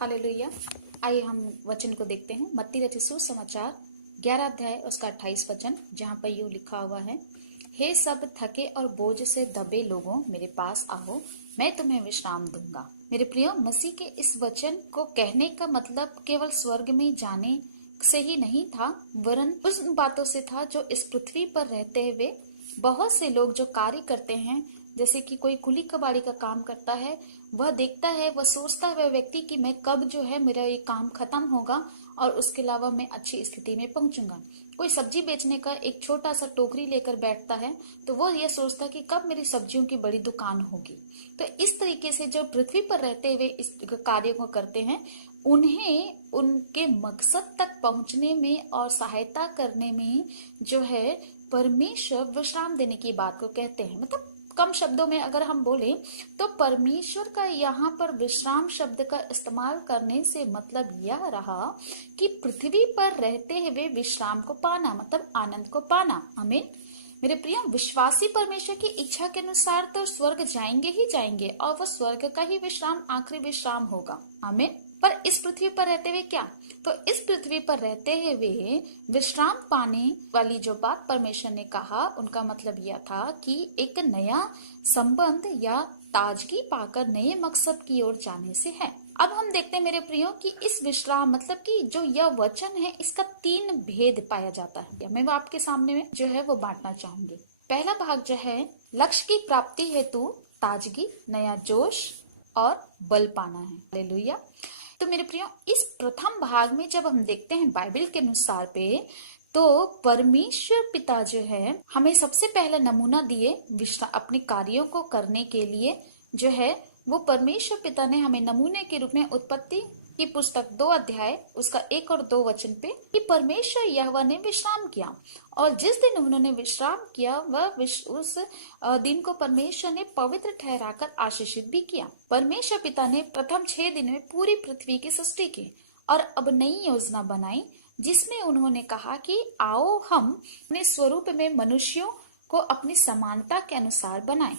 Hallelujah. आइए हम वचन को देखते हैं। मत्ती रचित सुसमाचार 11 अध्याय उसका 28 वचन, जहाँ पर यूं लिखा हुआ है, हे सब थके और बोझ से दबे लोगों, मेरे पास आओ, मैं तुम्हें विश्राम दूंगा। मेरे प्रियो, मसीह के इस वचन को कहने का मतलब केवल स्वर्ग में जाने से ही नहीं था, वरन उस बातों से था जो इस पृथ्वी पर रहते हुए बहुत से लोग जो कार्य करते हैं, जैसे कि कोई कुली कबाड़ी का काम करता है, वह देखता है, वह सोचता है वह व्यक्ति कि मैं कब जो है मेरा ये काम खत्म होगा और उसके अलावा मैं अच्छी स्थिति में पहुंचूंगा। कोई सब्जी बेचने का एक छोटा सा टोकरी लेकर बैठता है तो वो ये सोचता है कि कब मेरी सब्जियों की बड़ी दुकान होगी। तो इस तरीके से जो पृथ्वी पर रहते हुए इस कार्य को करते हैं, उन्हें उनके मकसद तक पहुंचने में और सहायता करने में जो है परमेश्वर विश्राम देने की बात को कहते हैं। मतलब कम शब्दों में अगर हम बोले तो परमेश्वर का यहाँ पर विश्राम शब्द का इस्तेमाल करने से मतलब यह रहा कि पृथ्वी पर रहते हुए विश्राम को पाना, मतलब आनंद को पाना। आमीन। मेरे प्रिय, विश्वासी परमेश्वर की इच्छा के अनुसार तो स्वर्ग जाएंगे ही जाएंगे और वह स्वर्ग का ही विश्राम आखिरी विश्राम होगा। आमीन। पर इस पृथ्वी पर रहते हुए क्या? तो इस पृथ्वी पर रहते हुए विश्राम पाने वाली जो बात परमेश्वर ने कहा, उनका मतलब यह था कि एक नया संबंध या ताजगी पाकर नए मकसद की ओर जाने से है। अब हम देखते हैं मेरे प्रियो कि इस विश्राम मतलब कि जो यह वचन है, इसका 3 भेद पाया जाता है। मैं वो आपके सामने में जो है वो बांटना चाहूंगी। पहला भाग जो है लक्ष्य की प्राप्ति हेतु ताजगी, नया जोश और बल पाना है। हालेलुया। तो मेरे प्रियो, इस प्रथम भाग में जब हम देखते हैं बाइबल के अनुसार पे, तो परमेश्वर पिता जो है हमें सबसे पहला नमूना दिए अपने कार्यों को करने के लिए, जो है वो परमेश्वर पिता ने हमें नमूने के रूप में उत्पत्ति की पुस्तक 2 अध्याय उसका 1 और 2 वचन पे कि परमेश्वर यहोवा ने विश्राम किया और जिस दिन उन्होंने विश्राम किया वह उस दिन को परमेश्वर ने पवित्र ठहराकर आशीषित भी किया। परमेश्वर पिता ने प्रथम 6 दिन में पूरी पृथ्वी की सृष्टि की और अब नई योजना बनाई, जिसमें उन्होंने कहा कि आओ हम अपने स्वरूप में मनुष्यों को अपनी समानता के अनुसार बनाएं।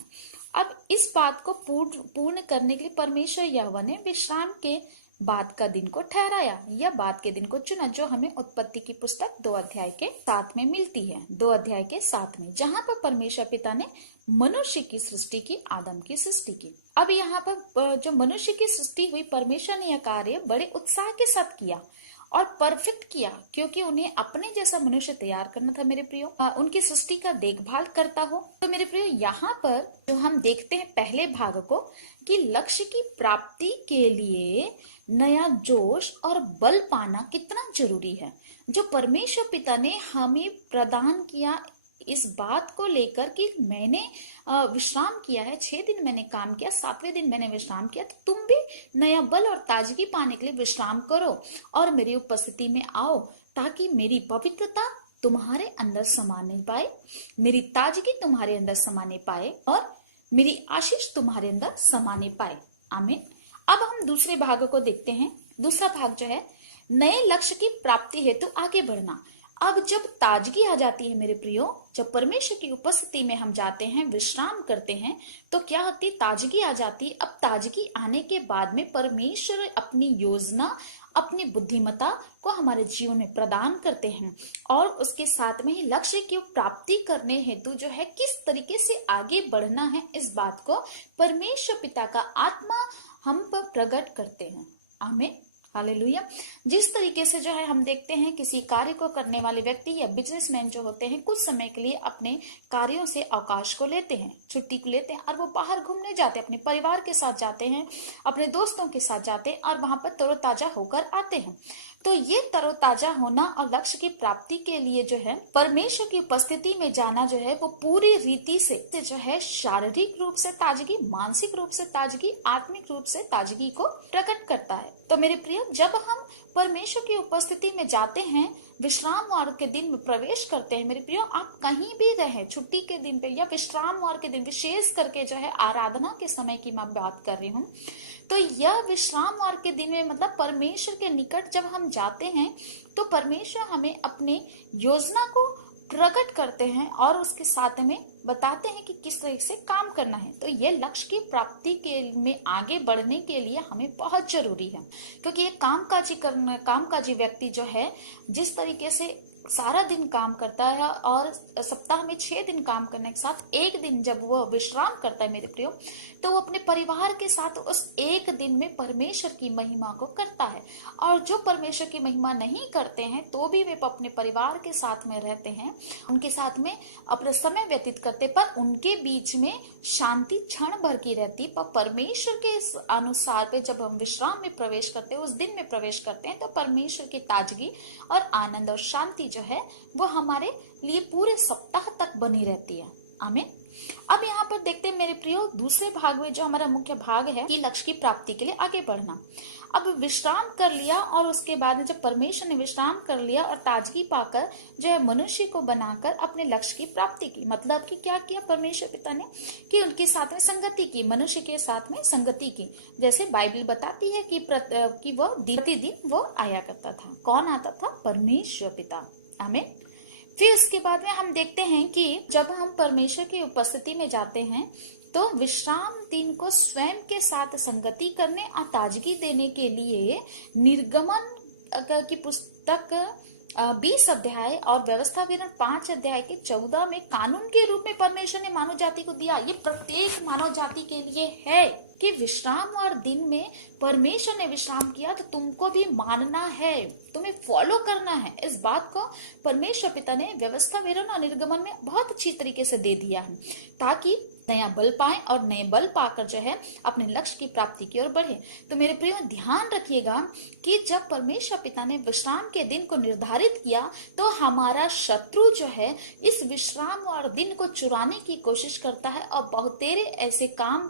अब इस बात को पूर्ण करने के लिए परमेश्वर यहोवा ने विश्राम के बाद का दिन को ठहराया या बाद के दिन को चुना, जो हमें उत्पत्ति की पुस्तक 2 अध्याय के 7 में मिलती है। 2 अध्याय के 7 में, जहाँ पर परमेश्वर पिता ने मनुष्य की सृष्टि की, आदम की सृष्टि की। अब यहाँ पर जो मनुष्य की सृष्टि हुई, परमेश्वर ने यह कार्य बड़े उत्साह के साथ किया और परफेक्ट किया, क्योंकि उन्हें अपने जैसा मनुष्य तैयार करना था। मेरे प्रियो, उनकी सृष्टि का देखभाल करता हो। तो मेरे प्रियो, यहाँ पर जो हम देखते हैं पहले भाग को कि लक्ष्य की प्राप्ति के लिए नया जोश और बल पाना कितना जरूरी है, जो परमेश्वर पिता ने हमें प्रदान किया इस बात को लेकर कि मैंने विश्राम किया है, 6 दिन मैंने काम किया, 7वें दिन मैंने विश्राम किया, तो तुम भी नया बल और ताजगी पाने के लिए विश्राम करो और मेरी उपस्थिति में आओ, ताकि मेरी पवित्रता तुम्हारे अंदर समाने पाए, मेरी ताजगी तुम्हारे अंदर समाने पाए और मेरी आशीष तुम्हारे अंदर समाने पाए। आमीन। अब हम दूसरे भाग को देखते हैं। दूसरा भाग जो है नए लक्ष्य की प्राप्ति हेतु आगे बढ़ना। अब जब ताजगी आ जाती है मेरे प्रियो, जब परमेश्वर की उपस्थिति में हम जाते हैं, विश्राम करते हैं, तो क्या होती? ताजगी आ जाती। अब ताजगी आने के बाद में परमेश्वर अपनी योजना, अपनी बुद्धिमत्ता को हमारे जीवन में प्रदान करते हैं और उसके साथ में ही लक्ष्य की प्राप्ति करने हेतु जो है किस तरीके से आगे बढ़ना है, इस बात को परमेश्वर पिता का आत्मा हम पर प्रकट करते हैं। आमीन। हालेलुया। जिस तरीके से जो है हम देखते हैं किसी कार्य को करने वाले व्यक्ति या बिजनेसमैन जो होते हैं, कुछ समय के लिए अपने कार्यों से अवकाश को लेते हैं, छुट्टी को लेते हैं और वो बाहर घूमने जाते हैं, अपने परिवार के साथ जाते हैं, अपने दोस्तों के साथ जाते हैं और वहां पर तरोताजा होकर आते हैं। तो ये तरोताजा होना और लक्ष्य की प्राप्ति के लिए जो है परमेश्वर की उपस्थिति में जाना जो है वो पूरी रीति से जो है शारीरिक रूप से ताजगी, मानसिक रूप से ताजगी, आत्मिक रूप से ताजगी को प्रकट करता है। तो मेरे प्रिय, जब हम परमेश्वर की उपस्थिति में जाते हैं, विश्राम वार के दिन में प्रवेश करते हैं, मेरे प्रियो, आप कहीं भी रहे, छुट्टी के दिन पे या विश्राम वार के दिन, विशेष करके जो है आराधना के समय की मैं बात कर रही हूँ, तो यह विश्राम वार के दिन में मतलब परमेश्वर के निकट जब हम जाते हैं तो परमेश्वर हमें अपने योजना को प्रकट करते हैं और उसके साथ में बताते हैं कि किस तरह से काम करना है। तो ये लक्ष्य की प्राप्ति के में आगे बढ़ने के लिए हमें बहुत जरूरी है, क्योंकि ये कामकाजी व्यक्ति जो है जिस तरीके से सारा दिन काम करता है और सप्ताह में 6 दिन काम करने के साथ एक दिन जब वो विश्राम करता है मेरे प्रियो, तो वो अपने परिवार के साथ उस एक दिन में परमेश्वर की महिमा को करता है। और जो परमेश्वर की महिमा नहीं करते हैं तो भी वे अपने परिवार के साथ में रहते हैं, उनके साथ में अपना समय व्यतीत करते, पर उनके बीच में शांति क्षण भर की रहती। पर परमेश्वर के अनुसार पे जब हम विश्राम में प्रवेश करते हैं, उस दिन में प्रवेश करते हैं, तो परमेश्वर की ताजगी और आनंद और शांति जो है वो हमारे लिए पूरे सप्ताह तक बनी रहती है। आमीन। अब यहाँ पर देखते हैं मेरे प्रियो, दूसरे भाग में जो हमारा मुख्य भाग है कि लक्ष्य की प्राप्ति के लिए आगे बढ़ना। अब विश्राम कर लिया और उसके बाद में जब परमेश्वर ने विश्राम कर लिया और ताजगी पाकर जो है मनुष्य को बनाकर अपने लक्ष्य की प्राप्ति की, मतलब कि क्या किया परमेश्वर पिता ने कि उनके साथ में संगति की, मनुष्य के साथ में संगति की। जैसे बाइबल बताती है कि वो प्रतिदिन वो आया करता था। कौन आता था? परमेश्वर पिता। आमीन। फिर उसके बाद में हम देखते हैं कि जब हम परमेश्वर की उपस्थिति में जाते हैं तो विश्राम दिन को स्वयं के साथ संगति करने और ताजगी देने के लिए निर्गमन की पुस्तक 20 अध्याय और व्यवस्था विवरण 5 अध्याय के 14 में कानून के रूप में परमेश्वर ने मानव जाति को दिया। ये प्रत्येक मानव जाति के लिए है कि विश्राम और दिन में परमेश्वर ने विश्राम किया तो तुमको भी मानना है, तुम्हें फॉलो करना है। इस बात को परमेश्वर पिता ने व्यवस्था विवरण और निर्गमन में बहुत अच्छी तरीके से दे दिया है, ताकि नया बल पाए और नए बल पाकर जो है अपने लक्ष्य की प्राप्ति की ओर बढ़े। तो मेरे प्रियो ध्यान रखिएगा कि जब परमेश्वर पिता ने विश्राम के दिन को निर्धारित किया तो हमारा शत्रु जो है इस विश्राम और दिन को चुराने की कोशिश करता है। और बहुतेरे ऐसे काम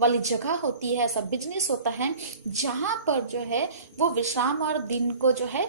वाली जगह होती है, ऐसा बिजनेस होता है जहां पर जो है वो विश्राम और दिन को जो है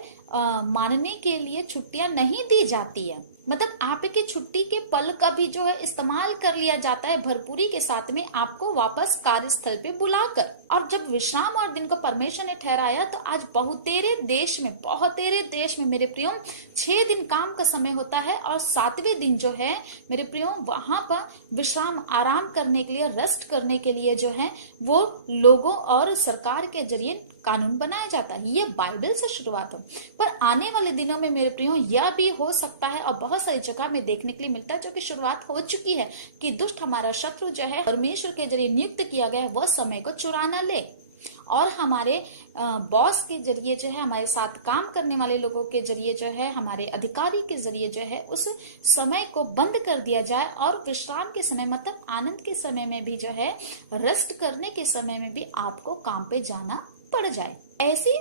मानने के लिए छुट्टियां नहीं दी जाती है। मतलब आपके छुट्टी के पल का भी जो है इस्तेमाल कर लिया जाता है भरपूरी के साथ में आपको वापस कार्यस्थल पे बुलाकर। और जब विश्राम और दिन को परमेश्वर ने ठहराया तो आज बहुतेरे देश में मेरे प्रियो 6 दिन काम का समय होता है और 7वें दिन जो है मेरे प्रियो वहां पर विश्राम आराम करने के लिए, रेस्ट करने के लिए जो है वो लोगों और सरकार के जरिए कानून बनाया जाता है। ये बाइबल से शुरुआत हो, पर आने वाले दिनों में मेरे प्रियो यह भी हो सकता है और बहुत सारी जगह में देखने के लिए मिलता है जो कि शुरुआत हो चुकी है कि दुष्ट हमारा शत्रु जो है परमेश्वर के जरिए नियुक्त किया गया है वह समय को चुराना ले और हमारे बॉस के जरिए जो है, हमारे साथ काम करने वाले लोगों के जरिए जो है, हमारे अधिकारी के जरिए जो है उस समय को बंद कर दिया जाए और विश्राम के समय मतलब आनंद के समय में भी जो है, रेस्ट करने के समय में भी आपको काम पे जाना पड़ जाए। ऐसी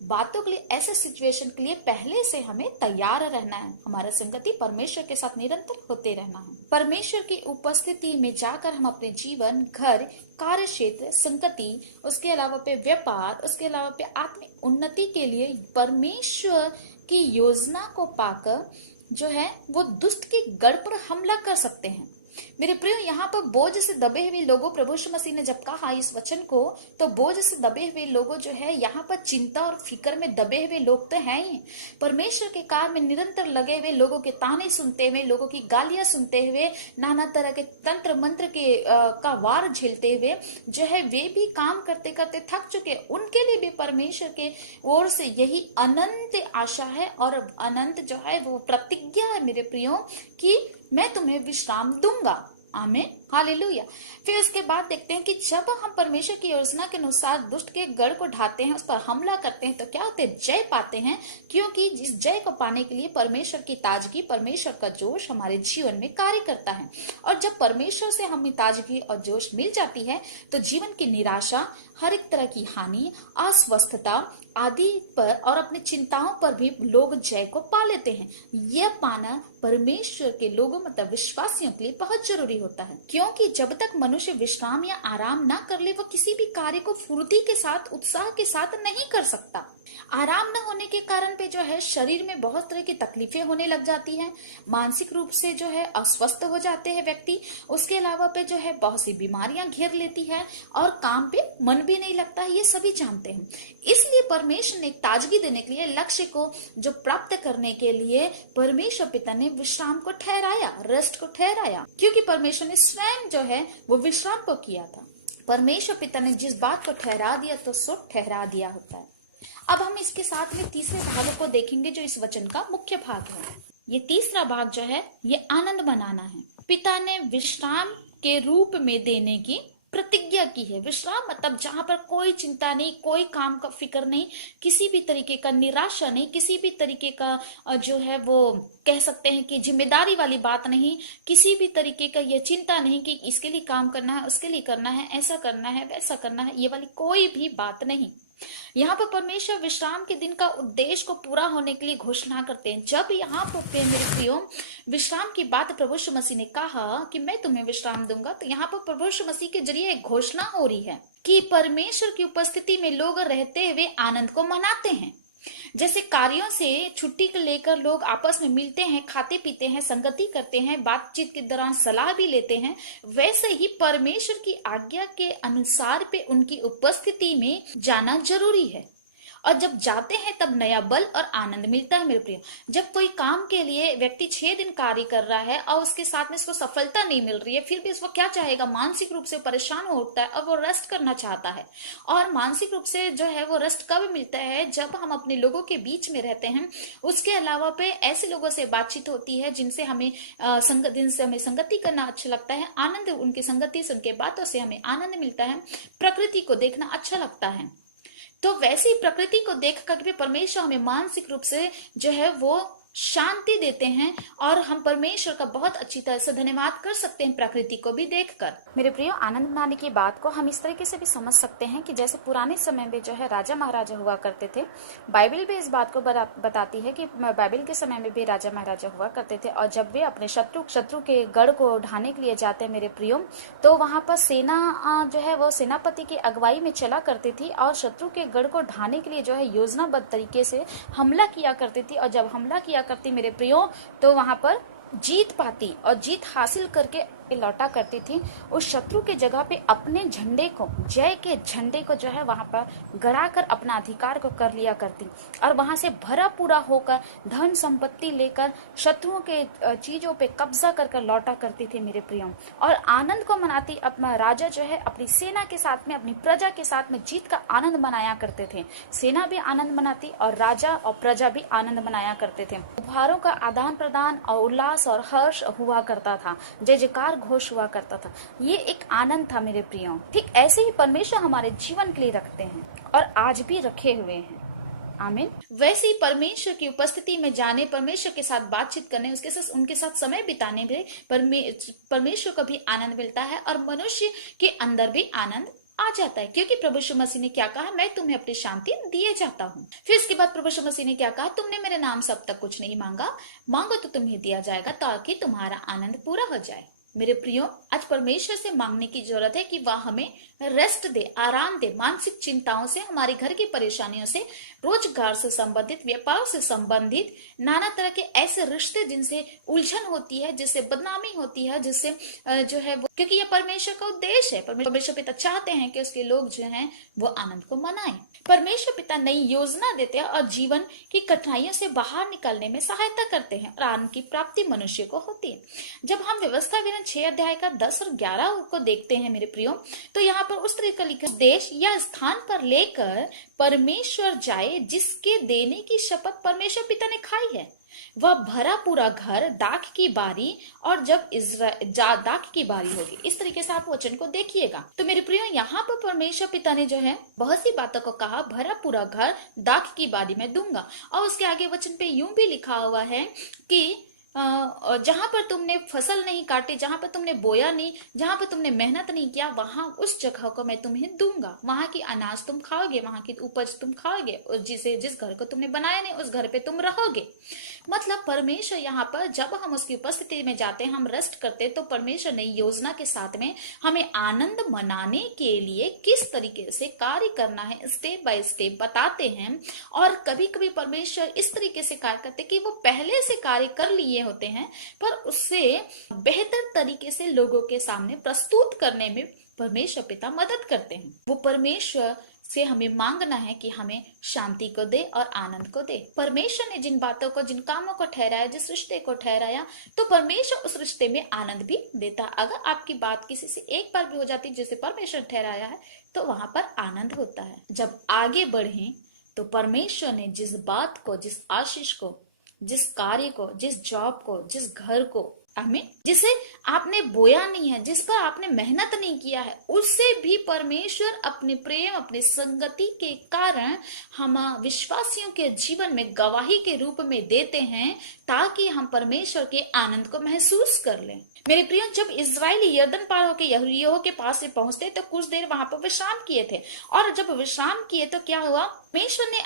बातों के लिए, ऐसे सिचुएशन के लिए पहले से हमें तैयार रहना है। हमारा संगति परमेश्वर के साथ निरंतर होते रहना है। परमेश्वर की उपस्थिति में जाकर हम अपने जीवन, घर, कार्य क्षेत्र, संगति, उसके अलावा पे व्यापार, उसके अलावा पे आत्मिक उन्नति के लिए परमेश्वर की योजना को पाकर जो है वो दुष्ट के गढ़ पर हमला कर सकते हैं। मेरे प्रियो यहाँ पर बोझ से दबे हुए लोगों, प्रभु यीशु मसीह ने जब कहा इस वचन को तो बोझ से दबे हुए लोगों जो है यहाँ पर चिंता और फिक्र में दबे हुए लोग तो हैं ही। परमेश्वर के काम में निरंतर लगे हुए लोगों के ताने सुनते हुए, लोगों की गालियां सुनते हुए, नाना तरह के तंत्र मंत्र के का वार झेलते हुए जो है वे भी काम करते करते थक चुके। उनके लिए भी परमेश्वर के ओर से यही अनंत आशा है और अनंत जो है वो प्रतिज्ञा है मेरे प्रियो कि मैं तुम्हें विश्राम दूंगा। आमीन, हालेलुया। फिर उसके बाद देखते हैं कि जब हम परमेश्वर की योजना के अनुसार दुष्ट के गढ़ को ढाते हैं, उस पर हमला करते हैं तो क्या होते हैं? जय पाते हैं, क्योंकि जिस जय को पाने के लिए परमेश्वर की ताजगी, परमेश्वर का जोश हमारे जीवन में कार्य करता है। और जब परमेश्वर से हमें ताजगी और जोश मिल जाती है तो जीवन की निराशा, हर एक तरह की हानि, अस्वस्थता आदि पर और अपनी चिंताओं पर भी लोग जय को पा लेते हैं। यह पाना परमेश्वर के लोगों मतलब विश्वासियों के लिए बहुत जरूरी होता है, क्योंकि जब तक मनुष्य विश्राम या आराम ना कर ले वह किसी भी कार्य को फुर्ती के साथ, उत्साह के साथ नहीं कर सकता। आराम न होने के कारण पे जो है शरीर में बहुत तरह की तकलीफें होने लग जाती हैं, मानसिक रूप से जो है अस्वस्थ हो जाते हैं व्यक्ति। उसके अलावा पे जो है बहुत सी बीमारियां घेर लेती है और काम पे मन भी नहीं लगता है, ये सभी जानते हैं। इसलिए परमेश्वर ने ताजगी देने के लिए, लक्ष्य को जो प्राप्त करने के लिए परमेश्वर पिता ने विश्राम को ठहराया, रेस्ट को ठहराया, क्योंकि परमेश्वर ने स्वयं जो है वो विश्राम को किया था। परमेश्वर पिता ने जिस बात को ठहरा दिया तो सो ठहरा दिया होता है। अब हम इसके साथ में तीसरे भाग को देखेंगे जो इस वचन का मुख्य भाग है। ये तीसरा भाग जो है ये आनंद मनाना है। पिता ने विश्राम के रूप में देने की प्रतिज्ञा की है। विश्राम मतलब जहां पर कोई चिंता नहीं, कोई काम का फिक्र नहीं, किसी भी तरीके का निराशा नहीं, किसी भी तरीके का जो है वो कह सकते हैं कि जिम्मेदारी वाली बात नहीं, किसी भी तरीके का ये चिंता नहीं कि इसके लिए काम करना है, उसके लिए करना है, ऐसा करना है, वैसा करना है, ये वाली कोई भी बात नहीं। यहाँ पर परमेश्वर विश्राम के दिन का उद्देश्य को पूरा होने के लिए घोषणा करते हैं। जब यहाँ पर मेरे प्रियो विश्राम की बात प्रभु यीशु मसीह ने कहा कि मैं तुम्हें विश्राम दूंगा, तो यहाँ पर प्रभु यीशु मसीह के जरिए एक घोषणा हो रही है कि परमेश्वर की उपस्थिति में लोग रहते हुए आनंद को मनाते हैं। जैसे कार्यों से छुट्टी लेकर लोग आपस में मिलते हैं, खाते पीते हैं, संगति करते हैं, बातचीत के दौरान सलाह भी लेते हैं, वैसे ही परमेश्वर की आज्ञा के अनुसार पे उनकी उपस्थिति में जाना जरूरी है। और जब जाते हैं तब नया बल और आनंद मिलता है मेरे प्रिय। जब कोई काम के लिए व्यक्ति 6 दिन कार्य कर रहा है और उसके साथ में इसको सफलता नहीं मिल रही है, फिर भी इसको क्या चाहेगा, मानसिक रूप से परेशान होता है और वो रेस्ट करना चाहता है। और मानसिक रूप से जो है वो रेस्ट कब मिलता है, जब हम अपने लोगों के बीच में रहते हैं। उसके अलावा पे ऐसे लोगों से बातचीत होती है जिनसे हमें संगति करना अच्छा लगता है, आनंद, उनकी संगति से, उनके बातों से हमें आनंद मिलता है, प्रकृति को देखना अच्छा लगता है। तो वैसी प्रकृति को देख कर भी परमेश्वर हमें मानसिक रूप से जो है वो शांति देते हैं और हम परमेश्वर का बहुत अच्छी तरह से धन्यवाद कर सकते हैं प्रकृति को भी देखकर। मेरे प्रियो, आनंद मनाने की बात को हम इस तरीके से भी समझ सकते हैं कि जैसे पुराने समय में जो है राजा महाराजा हुआ करते थे। बाइबल भी इस बात को बताती है कि बाइबल के समय में भी राजा महाराजा हुआ करते थे और जब वे अपने शत्रु के गढ़ को ढाने के लिए जाते मेरे प्रियो, तो वहां पर सेना जो है वो सेनापति की अगुवाई में चला करती थी और शत्रु के गढ़ को ढाने के लिए जो है योजनाबद्ध तरीके से हमला किया करती थी। और जब हमला किया करती मेरे प्रियो तो वहां पर जीत पाती और जीत हासिल करके लौटा करती थी। उस शत्रु के जगह पे अपने झंडे को, जय के झंडे को जो है वहां पर गड़ाकर अपना अधिकार को कर लिया करती और वहां से भरा पूरा होकर धन संपत्ति लेकर शत्रुओं के चीजों पे कब्जा कर लौटा करती थी मेरे प्रियो। और आनंद को मनाती अपना राजा जो है अपनी सेना के साथ में, अपनी प्रजा के साथ में जीत का आनंद मनाया करते थे। सेना भी आनंद मनाती और राजा और प्रजा भी आनंद मनाया करते थे। उपहारों का आदान प्रदान और उल्लास और हर्ष हुआ करता था, जय जयकार घोष हुआ करता था। ये एक आनंद था मेरे प्रियो। ठीक ऐसे ही परमेश्वर हमारे जीवन के लिए रखते हैं और आज भी रखे हुए हैं। आमीन। वैसे ही परमेश्वर की उपस्थिति में जाने, परमेश्वर के साथ बातचीत करने, उनके साथ समय बिताने में परमेश्वर को भी आनंद मिलता है और मनुष्य के अंदर भी आनंद आ जाता है, क्योंकि प्रभु यीशु मसीह ने क्या कहा, मैं तुम्हें अपनी शांति दिए जाता हूँ। फिर इसके बाद प्रभु यीशु मसीह ने क्या कहा, तुमने मेरे नाम से अब तक कुछ नहीं मांगा, मांगो तो तुम्हें दिया जाएगा ताकि तुम्हारा आनंद पूरा हो जाए। मेरे प्रियो, आज परमेश्वर से मांगने की जरूरत है कि वह हमें रेस्ट दे, आराम दे, मानसिक चिंताओं से, हमारे घर की परेशानियों से, रोजगार से संबंधित, व्यापार से संबंधित, नाना तरह के ऐसे रिश्ते जिनसे उलझन होती है, जिससे बदनामी होती है, जिससे जो है वो, क्योंकि यह परमेश्वर का उद्देश्य है। परमेश्वर पिता चाहते हैं कि उसके लोग जो हैं वो आनंद को मनाएं। परमेश्वर पिता नई योजना देते हैं और जीवन की कठिनाइयों से बाहर निकलने में सहायता करते हैं और आनंद की प्राप्ति मनुष्य को होती है। जब हम व्यवस्था विवरण 6 अध्याय का 10 और 11 को देखते हैं मेरे प्रियो, तो यहाँ पर उस तरह का लिखा, देश या स्थान पर लेकर परमेश्वर जाए जिसके देने की शपथ परमेश्वर पिता ने खाई है, वह भरा पूरा घर, दाख की बारी, और जब दाख की बारी होगी। इस तरीके से आप वचन को देखिएगा। तो मेरे प्रियो, यहाँ पर परमेश्वर पिता ने जो है बहुत सी बातों को कहा, भरा पूरा घर, दाख की बारी में दूंगा। और उसके आगे वचन पे यूं भी लिखा हुआ है कि जहां पर तुमने फसल नहीं काटी, जहां पर तुमने बोया नहीं, जहां पर तुमने मेहनत नहीं किया, वहां उस जगह को मैं तुम्हें दूंगा, वहां की अनाज तुम खाओगे, वहां की उपज तुम खाओगे, और जिस घर को तुमने बनाया नहीं उस घर पे तुम रहोगे। मतलब परमेश्वर यहाँ पर जब हम उसकी उपस्थिति में जाते हैं, हम रेस्ट करते, तो परमेश्वर ने योजना के साथ में हमें आनंद मनाने के लिए किस तरीके से कार्य करना है स्टेप बाय स्टेप बताते हैं। और कभी कभी परमेश्वर इस तरीके से कार्य करते कि वो पहले से कार्य कर लिए होते हैं, पर उससे बेहतर तरीके से लोगों के सामने प्रस्तुत करने में परमेश्वर पिता मदद करते हैं। वो परमेश्वर से हमें मांगना है कि हमें शांति को दे और आनंद को दे। परमेश्वर ने जिन बातों को, जिन कामों को ठहराया, जिस रिश्ते को ठहराया, तो परमेश्वर उस रिश्ते में आनंद भी देता। अगर आपकी बात किसी से एक बार भी हो जाती जिसे परमेश्वर ठहराया है, तो वहां पर आनंद होता है। जब आगे बढ़े तो परमेश्वर ने जिस बात को, जिस आशीष को, जिस कार्य को, जिस जॉब को, जिस घर को, आमीन, जिसे आपने बोया नहीं है, जिस पर आपने मेहनत नहीं किया है, उससे भी परमेश्वर अपने प्रेम, अपनी संगति के कारण हम विश्वासियों के जीवन में गवाही के रूप में देते हैं, ताकि हम परमेश्वर के आनंद को महसूस कर लें। मेरे प्रियो, जब इजरायली यरदन पार होकर यरीहो के पास से पहुंचते तो कुछ देर वहां पर विश्राम किए थे, और जब विश्राम किए तो क्या हुआ, परमेश्वर ने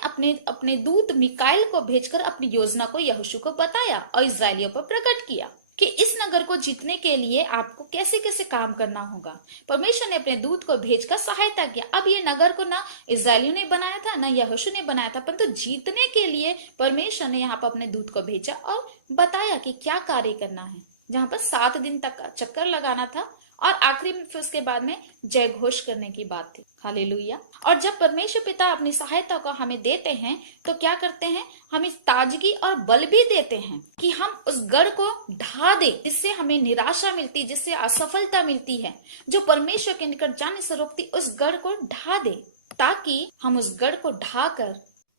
अपने दूत मिकाएल को भेजकर अपनी योजना को यहोशू को बताया और इजरायलियों पर प्रकट किया कि इस नगर को जीतने के लिए आपको कैसे कैसे काम करना होगा। परमेश्वर ने अपने दूत को भेजकर सहायता किया। अब ये नगर को ना इजरायलियों ने बनाया था, ना यहोशू ने बनाया था, परंतु जीतने के लिए परमेश्वर ने यहाँ पर अपने दूत को भेजा और बताया कि क्या कार्य करना है। जहाँ पर 7 दिन तक का चक्कर लगाना था और आखिरी में फिर उसके बाद में जय घोष करने की बात थी। हालेलुया। और जब परमेश्वर पिता अपनी सहायता को हमें देते हैं तो क्या करते हैं, हमें ताजगी और बल भी देते हैं कि हम उस गढ़ को ढा दे, जिससे हमें निराशा मिलती, जिससे असफलता मिलती है, जो परमेश्वर के निकट जाने से रोकती, उस गढ़ को ढा दे, ताकि हम उस गढ़ को ढा कर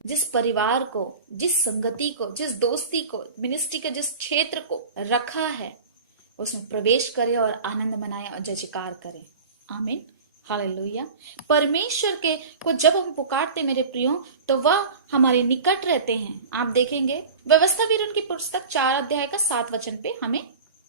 जिस परिवार को, जिस संगति को, जिस दोस्ती को, मिनिस्ट्री के जिस क्षेत्र को रखा है, उसमें प्रवेश करे और आनंद मनाए और जय जयकार करें। आमीन, हालेलुया। परमेश्वर के को जब हम पुकारते मेरे प्रियो, तो वह हमारे निकट रहते हैं। आप देखेंगे व्यवस्था वीरों की पुस्तक 4 अध्याय का 7 वचन पे हमें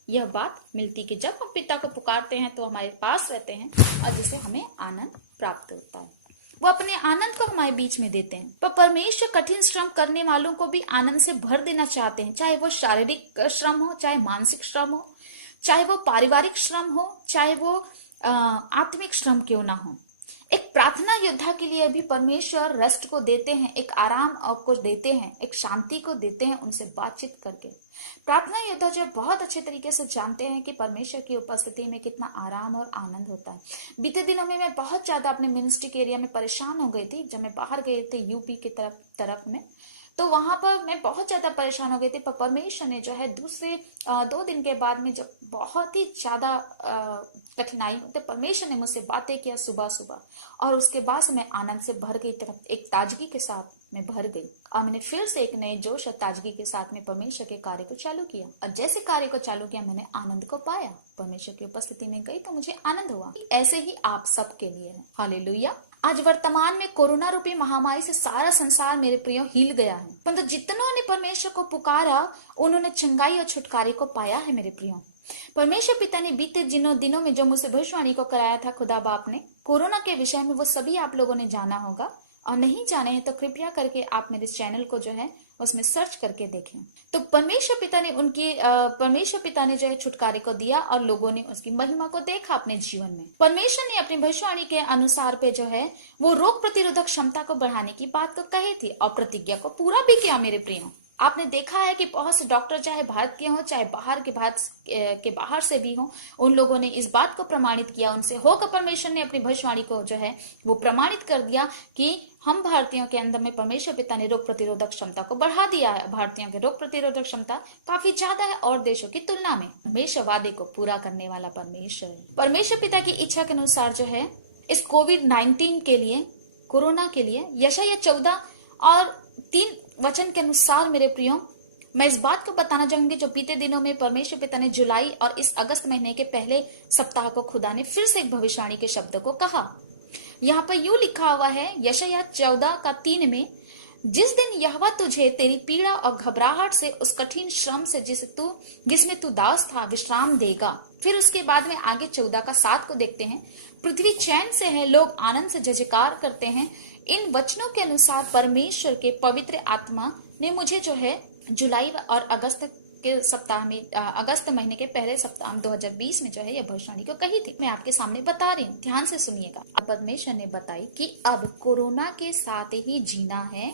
यह बात मिलती कि जब हम पिता को पुकारते हैं तो हमारे पास रहते हैं और जिससे हमें आनंद प्राप्त होता है। वो अपने आनंद को हमारे बीच में देते हैं। पर परमेश्वर कठिन श्रम करने वालों को भी आनंद से भर देना चाहते हैं, चाहे वो शारीरिक श्रम हो, चाहे मानसिक श्रम हो, चाहे वो पारिवारिक श्रम हो, चाहे वो आत्मिक श्रम क्यों ना हो। एक प्रार्थना योद्धा के लिए भी परमेश्वर रेस्ट को देते हैं, एक आराम को देते हैं, एक शांति को देते हैं उनसे बातचीत करके। प्रार्थना योद्धा जो बहुत अच्छे तरीके से जानते हैं कि परमेश्वर की उपस्थिति में कितना आराम और आनंद होता है। बीते दिनों में मैं बहुत ज्यादा अपने मिनिस्ट्री के एरिया में परेशान हो गई थी। जब मैं बाहर गई थी यूपी की तरफ में, तो वहां पर मैं बहुत ज्यादा परेशान हो गई थी। पर परमेश्वर ने जो है दूसरे 2 दिन के बाद में जब बहुत ही ज्यादा कठिनाई, तो परमेश्वर ने मुझसे बातें किया सुबह सुबह, और उसके बाद से मैं आनंद से भर गई, एक ताजगी के साथ मैं भर गई, और मैंने फिर से एक नए जोश और ताजगी के साथ में परमेश्वर के कार्य को चालू किया। और जैसे कार्य को चालू किया मैंने आनंद को पाया, परमेश्वर की उपस्थिति में गई तो मुझे आनंद हुआ। ऐसे ही आप सबके लिए है। हालेलुया। आज वर्तमान में कोरोना रूपी महामारी से सारा संसार मेरे प्रियो हिल गया है, परंतु जितनों ने परमेश्वर को पुकारा उन्होंने चंगाई और छुटकारे को पाया है। मेरे प्रियो, परमेश्वर पिता ने बीते दिनों में जो मुझसे भविष्यवाणी को कराया था खुदा बाप ने कोरोना के विषय में, वो सभी आप लोगों ने जाना होगा, और नहीं जाने हैं तो कृपया करके आप मेरे चैनल को जो है उसमें सर्च करके देखें। तो परमेश्वर पिता ने जो है छुटकारे को दिया और लोगों ने उसकी महिमा को देखा अपने जीवन में। परमेश्वर ने अपनी भविष्यवाणी के अनुसार पे जो है वो रोग प्रतिरोधक क्षमता को बढ़ाने की बात को कही थी और प्रतिज्ञा को पूरा भी किया। मेरे प्रियो, आपने देखा है कि बहुत से डॉक्टर चाहे भारत के हों चाहे भारत के बाहर से भी हों, उन लोगों ने इस बात को प्रमाणित किया, उनसे होकर परमेश्वर ने अपनी भविष्यवाणी को जो है वो प्रमाणित कर दिया कि हम भारतीयों के अंदर में परमेश्वर पिता ने रोग प्रतिरोधक क्षमता को बढ़ा दिया है। भारतीयों की रोग प्रतिरोधक क्षमता काफी ज्यादा है और देशों की तुलना में। परमेश्वर वादे को पूरा करने वाला परमेश्वर है। परमेश्वर पिता की इच्छा के अनुसार जो है इस कोविड-19 के लिए, कोरोना के लिए, यशायाह 14 और 3 वचन के अनुसार मेरे प्रियो, मैं इस बात को बताना चाहूंगी जो बीते दिनों में परमेश्वर पिता ने जुलाई और इस अगस्त महीने के पहले सप्ताह को खुदा ने फिर से एक भविष्यवाणी के शब्द को कहा। यहाँ पर यूं लिखा हुआ है यशायाह 14 का 3 में, जिस दिन यहोवा तुझे तेरी पीड़ा और घबराहट से, उस कठिन श्रम से जिसमें तू दास था, विश्राम देगा। फिर उसके बाद में आगे 14 का 7 को देखते हैं। पृथ्वी चैन से है, लोग आनंद से जयजयकार करते हैं। इन वचनों के अनुसार परमेश्वर के पवित्र आत्मा ने मुझे जो है जुलाई और अगस्त के सप्ताह में, अगस्त महीने के पहले सप्ताह 2020 में जो है यह भविष्यवाणी को कही थी। मैं आपके सामने बता रही हूँ, ध्यान से सुनिएगा। परमेश्वर ने बताई कि अब कोरोना के साथ ही जीना है,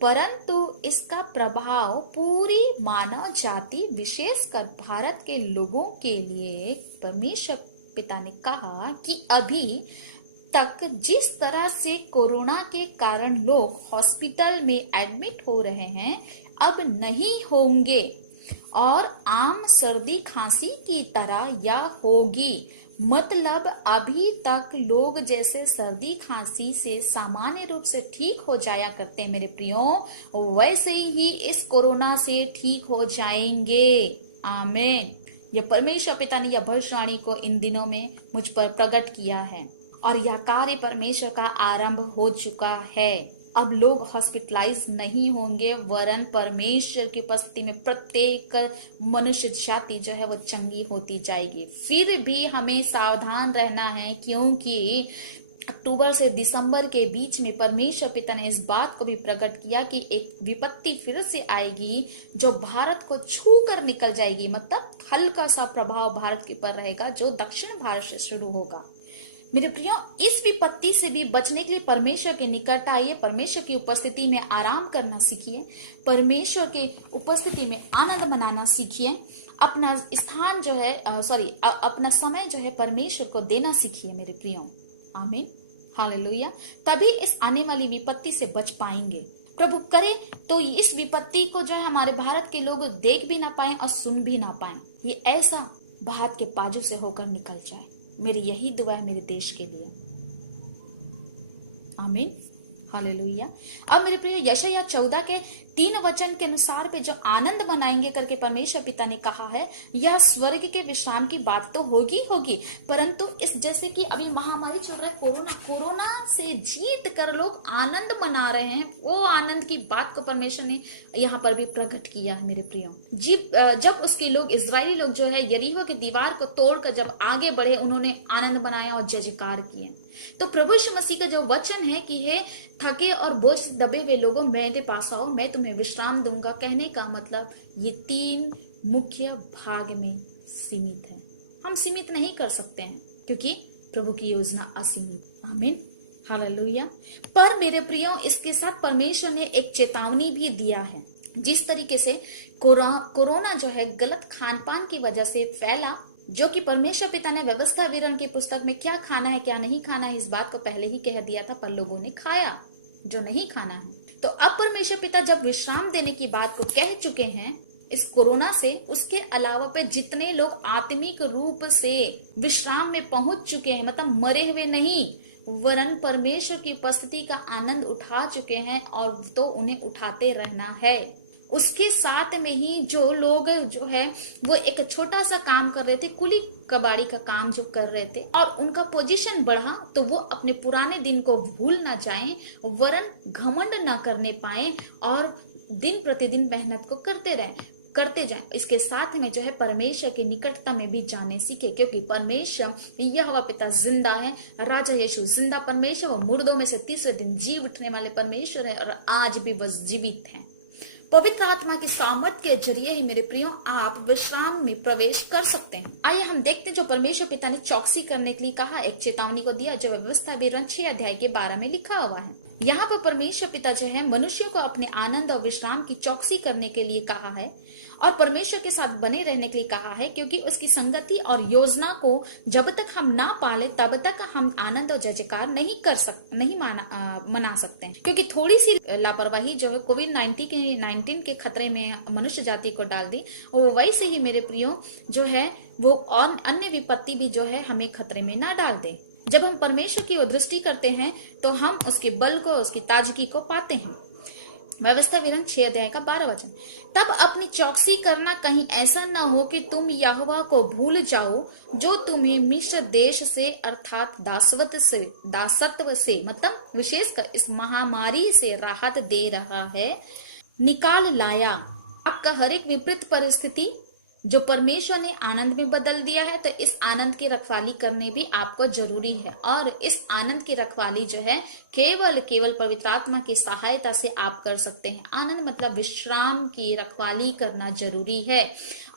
परंतु इसका प्रभाव पूरी मानव जाति, विशेषकर भारत के लोगों के लिए, परमेश्वर पिता ने कहा कि अभी तक जिस तरह से कोरोना के कारण लोग हॉस्पिटल में एडमिट हो रहे हैं, अब नहीं होंगे और आम सर्दी खांसी की तरह यह होगी। मतलब अभी तक लोग जैसे सर्दी खांसी से सामान्य रूप से ठीक हो जाया करते हैं मेरे प्रियो, वैसे ही इस कोरोना से ठीक हो जाएंगे। आमीन। यह परमेश्वर पिता ने यह भविष्यवाणी को इन दिनों में मुझ पर प्रकट किया है और यह कार्य परमेश्वर का आरंभ हो चुका है। अब लोग हॉस्पिटलाइज नहीं होंगे, वरन परमेश्वर की उपस्थिति में प्रत्येक मनुष्य जाति जो है वो चंगी होती जाएगी। फिर भी हमें सावधान रहना है, क्योंकि अक्टूबर से दिसंबर के बीच में परमेश्वर पिता ने इस बात को भी प्रकट किया कि एक विपत्ति फिर से आएगी जो भारत को छू कर निकल जाएगी। मतलब हल्का सा प्रभाव भारत के ऊपर रहेगा जो दक्षिण भारत से शुरू होगा। मेरे प्रियो, इस विपत्ति से भी बचने के लिए परमेश्वर के निकट आइए, परमेश्वर की उपस्थिति में आराम करना सीखिए, परमेश्वर के उपस्थिति में आनंद मनाना सीखिए, अपना स्थान जो है अपना समय जो है परमेश्वर को देना सीखिए मेरे प्रियो। आमीन, हालेलुया। तभी इस आने वाली विपत्ति से बच पाएंगे। प्रभु करे तो इस विपत्ति को जो है हमारे भारत के लोग देख भी ना पाए और सुन भी ना पाए, ये ऐसा भारत के बाजू से होकर निकल जाए। मेरी यही दुआ है मेरे देश के लिए। आमीन, हालेलुया। अब मेरे प्रिय, यशायाह 14 के 3 वचन के अनुसार पे जो आनंद मनाएंगे करके परमेश्वर पिता ने कहा है, यह स्वर्ग के विश्राम की बात तो होगी, परंतु इस जैसे कि अभी महामारी चल रहा है कोरोना से जीत कर लोग आनंद मना रहे हैं, वो आनंद की बात को परमेश्वर ने यहाँ पर भी प्रकट किया है मेरे प्रियो। जब उसके लोग, इजरायली लोग जो है यरीहो की दीवार को तोड़कर जब आगे बढ़े, उन्होंने आनंद मनाया और जयजयकार किए। तो प्रभु यीशु मसीह का जो वचन है कि हे थके और बोझ से दबे हुए लोगों, मेरे पास आओ, मैं तुम्हें विश्राम दूंगा, कहने का मतलब ये 3 मुख्य भाग में सीमित है। हम सीमित नहीं कर सकते हैं क्योंकि प्रभु की योजना असीमित। आमीन, हालेलुया। पर मेरे प्रियो, इसके साथ परमेश्वर ने एक चेतावनी भी दिया है। जिस तरीके से कोरोना जो है गलत खान पान की वजह से फैला, जो कि परमेश्वर पिता ने व्यवस्था विवरण की पुस्तक में क्या खाना है क्या नहीं खाना है इस बात को पहले ही कह दिया था, पर लोगों ने खाया जो नहीं खाना है। तो अब परमेश्वर पिता जब विश्राम देने की बात को कह चुके हैं इस कोरोना से, उसके अलावा पे जितने लोग आत्मिक रूप से विश्राम में पहुंच चुके हैं, मतलब मरे हुए नहीं, वरन परमेश्वर की उपस्थिति का आनंद उठा चुके हैं और तो उन्हें उठाते रहना है। उसके साथ में ही जो लोग जो है वो एक छोटा सा काम कर रहे थे, कुली कबाड़ी का काम जो कर रहे थे, और उनका पोजीशन बढ़ा, तो वो अपने पुराने दिन को भूल ना जाएं, वरन घमंड ना करने पाए और दिन प्रतिदिन मेहनत को करते जाएं। इसके साथ में जो है परमेश्वर की निकटता में भी जाने सीखे, क्योंकि परमेश्वर यहोवा पिता जिंदा है, राजा यीशु जिंदा परमेश्वर, वो मुर्दों में से तीसरे दिन जी उठने वाले परमेश्वर है और आज भी वह जीवित है। पवित्र आत्मा की सामर्थ के जरिए ही मेरे प्रियो आप विश्राम में प्रवेश कर सकते हैं। आइए हम देखते हैं जो परमेश्वर पिता ने चौकसी करने के लिए कहा, एक चेतावनी को दिया जो व्यवस्था विवरण 6 अध्याय के 12 में लिखा हुआ है। यहाँ पर परमेश्वर पिता जो है मनुष्यों को अपने आनंद और विश्राम की चौकसी करने के लिए कहा है और परमेश्वर के साथ बने रहने के लिए कहा है, क्योंकि उसकी संगति और योजना को जब तक हम ना पाले तब तक हम आनंद और जयजयकार नहीं मना सकते हैं। क्योंकि थोड़ी सी लापरवाही जो है कोविड-19 के खतरे में मनुष्य जाति को डाल दी, और वैसे ही मेरे प्रियो जो है वो और अन्य विपत्ति भी जो है हमें खतरे में ना डाल दे। जब हम परमेश्वर की ओर दृष्टि करते हैं तो हम उसके बल को, उसकी ताजगी को पाते हैं। व्यवस्था विवरण 6 अध्याय का 12 वचन। तब अपनी चौकसी करना, कहीं ऐसा न हो कि तुम यहोवा को भूल जाओ, जो तुम्हें मिस्र देश से अर्थात दासत्व से मतलब विशेषकर इस महामारी से राहत दे रहा है, निकाल लाया। आपका हर एक विपरीत परिस्थिति जो परमेश्वर ने आनंद में बदल दिया है, तो इस आनंद की रखवाली करने भी आपको जरूरी है। और इस आनंद की रखवाली जो है केवल पवित्र आत्मा की सहायता से आप कर सकते हैं। आनंद मतलब विश्राम की रखवाली करना जरूरी है।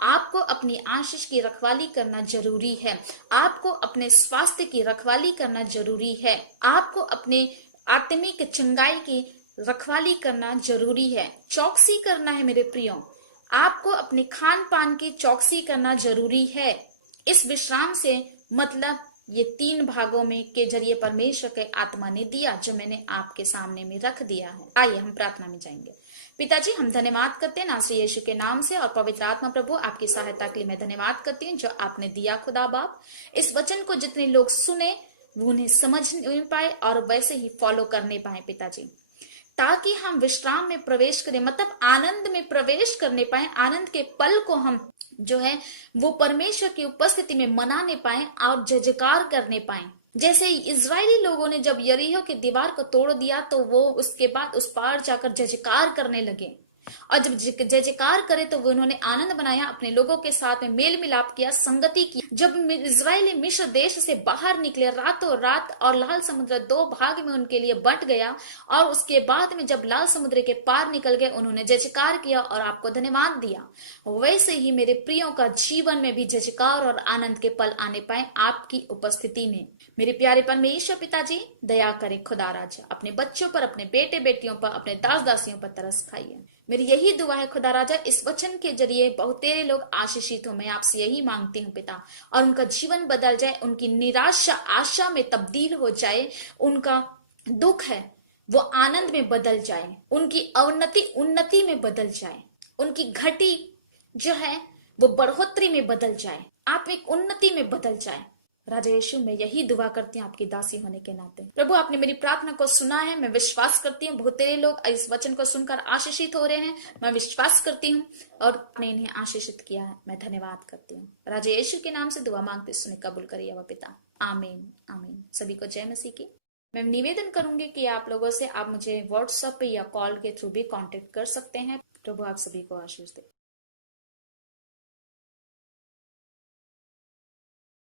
आपको अपनी आशीष की रखवाली करना जरूरी है। आपको अपने स्वास्थ्य की रखवाली करना जरूरी है। आपको अपने आत्मिक चंगाई की रखवाली करना जरूरी है। चौकसी करना है मेरे प्रियो। आपको अपने खान पान की चौकसी करना जरूरी है। इस विश्राम से मतलब ये 3 भागों में के जरिए परमेश्वर के आत्मा ने दिया, जो मैंने आपके सामने में रख दिया है। आइए हम प्रार्थना में जाएंगे। पिताजी, हम धन्यवाद करते हैं नासरी यीशु के नाम से, और पवित्र आत्मा प्रभु आपकी सहायता के लिए मैं धन्यवाद करती हूँ जो आपने दिया खुदा बाप। इस वचन को जितने लोग सुने वो उन्हें समझ पाए और वैसे ही फॉलो करने पाए पिताजी, ताकि हम विश्राम में प्रवेश करें, मतलब आनंद में प्रवेश करने पाए। आनंद के पल को हम जो है वो परमेश्वर की उपस्थिति में मनाने पाए और जय जयकार करने पाए। जैसे इजरायली लोगों ने जब यरीहो की दीवार को तोड़ दिया, तो वो उसके बाद उस पार जाकर जय जयकार करने लगे, और जब जय जयकार करे तो वो उन्होंने आनंद बनाया, अपने लोगों के साथ में मेल मिलाप किया, संगति की। जब इजरायली मिस्र देश से बाहर निकले रातों रात, और लाल समुद्र 2 भाग में उनके लिए बंट गया, और उसके बाद में जब लाल समुद्र के पार निकल गए, उन्होंने जय जयकार किया और आपको धन्यवाद दिया। वैसे ही मेरे प्रियों का जीवन में भी जय जयकार और आनंद के पल आने पाए आपकी उपस्थिति में। मेरे प्यारे परमेश्वर पिताजी, दया करे खुदा राजा, अपने बच्चों पर, अपने बेटे बेटियों पर, अपने दास दासियों पर तरस खाइए। मेरी यही दुआ है खुदा राजा, इस वचन के जरिए बहुतेरे लोग आशीषित हो। मैं आपसे यही मांगती हूँ पिता, और उनका जीवन बदल जाए, उनकी निराशा आशा में तब्दील हो जाए, उनका दुख है वो आनंद में बदल जाए, उनकी अवनति उन्नति में बदल जाए, उनकी घटी जो है वो बढ़ोतरी में बदल जाए, आप एक उन्नति में बदल जाए। राजा यीशु, मैं यही दुआ करती हूँ आपकी दासी होने के नाते। प्रभु, आपने मेरी प्रार्थना को सुना है। मैं विश्वास करती हूँ बहुत तेरे लोग इस वचन को सुनकर आशीषित हो रहे हैं। मैं विश्वास करती हूँ और आपने इन्हें आशीषित किया है। मैं धन्यवाद करती हूँ। राजा यीशु के नाम से दुआ मांगते सुने कबूल करिए वह पिता। आमीन आमीन। सभी को जय मसीह की। मैं निवेदन करूंगी कि आप लोगों से आप मुझे व्हाट्सएप या कॉल के थ्रू भी कांटेक्ट कर सकते हैं। प्रभु आप सभी को आशीष दे।